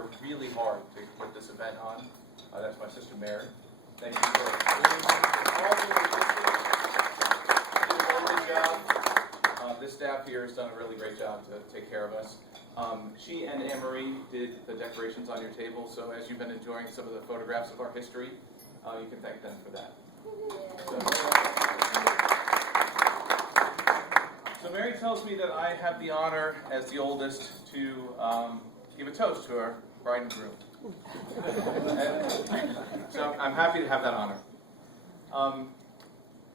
worked really hard to put this event on. That's my sister Mary. Thank you for all the good job. This staff here has done a really great job to take care of us. She and Anne-Marie did the decorations on your table, so as you've been enjoying some of the photographs of our history, you can thank them for that. So Mary tells me that I have the honor, as the oldest, to give a toast to our bride and groom. So I'm happy to have that honor.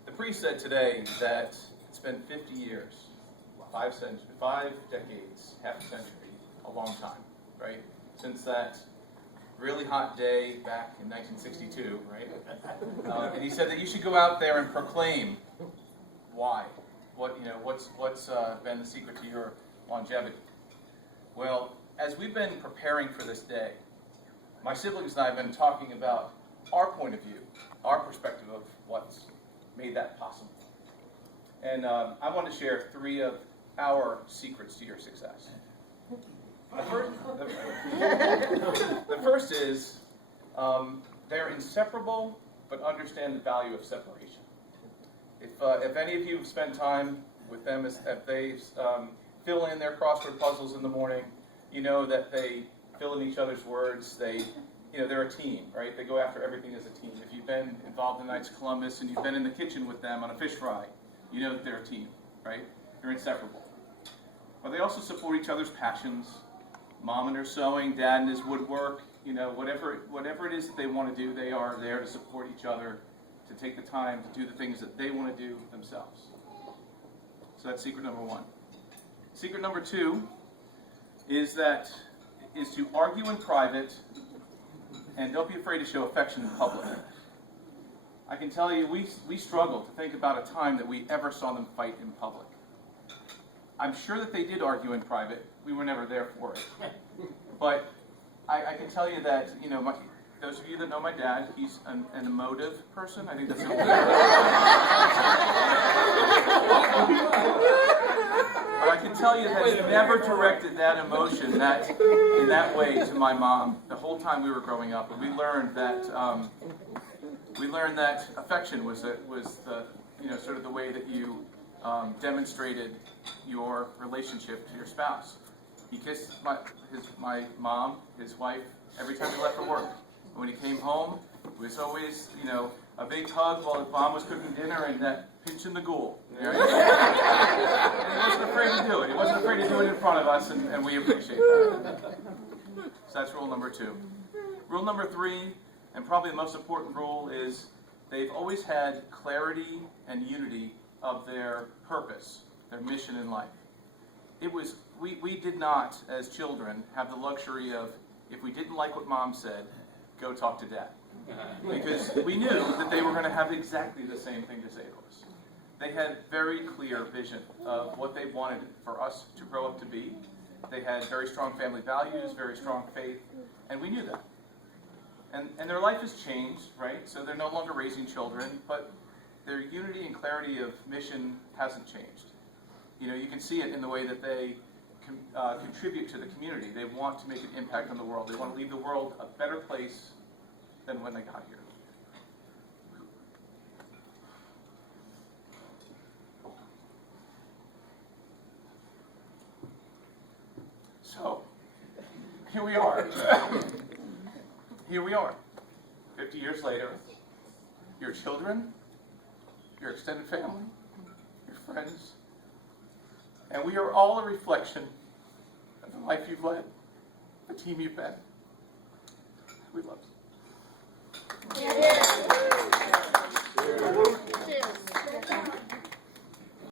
The priest said today that it's been 50 years, 5 decades, half a century, a long time, right? Since that really hot day back in 1962, right? And he said that you should go out there and proclaim why. What's been the secret to your longevity? Well, as we've been preparing for this day, my siblings and I have been talking about our point of view, our perspective of what's made that possible. And I want to share 3 of our secrets to your success. The first is they're inseparable, but understand the value of separation. If any of you have spent time with them, if they fill in their crossword puzzles in the morning, you know that they fill in each other's words. They're a team, right? They go after everything as a team. If you've been involved in Knights of Columbus and you've been in the kitchen with them on a fish fry, you know that they're a team, right? They're inseparable. But they also support each other's passions. Mom in her sewing, Dad in his woodwork, whatever it is that they want to do, they are there to support each other, to take the time to do the things that they want to do themselves. So that's secret number 1. Secret number 2 is to argue in private and don't be afraid to show affection in public. I can tell you, we struggle to think about a time that we ever saw them fight in public. I'm sure that they did argue in private. We were never there for it. But I can tell you that, those of you that know my dad, he's an emotive person. I think that's a word. But I can tell you that he never directed that emotion in that way to my mom the whole time we were growing up. And we learned that affection was the sort of the way that you demonstrated your relationship to your spouse. He kissed my mom, his wife, every time he left for work. And when he came home, it was always, a big hug while his mom was cooking dinner and that pinch in the ghoul. And he wasn't afraid to do it. He wasn't afraid to do it in front of us, and we appreciate that. So that's rule number 2. Rule number 3, and probably the most important rule, is they've always had clarity and unity of their purpose, their mission in life. We did not, as children, have the luxury of, if we didn't like what Mom said, go talk to Dad. Because we knew that they were going to have exactly the same thing to say to us. They had very clear vision of what they wanted for us to grow up to be. They had very strong family values, very strong faith, and we knew that. And their life has changed, right? So they're no longer raising children, but their unity and clarity of mission hasn't changed. You can see it in the way that they contribute to the community. They want to make an impact on the world. They want to leave the world a better place than when they got here. So, here we are. Here we are, 50 years later. Your children, your extended family, your friends, and we are all a reflection of the life you've led, the team you've been. We love you.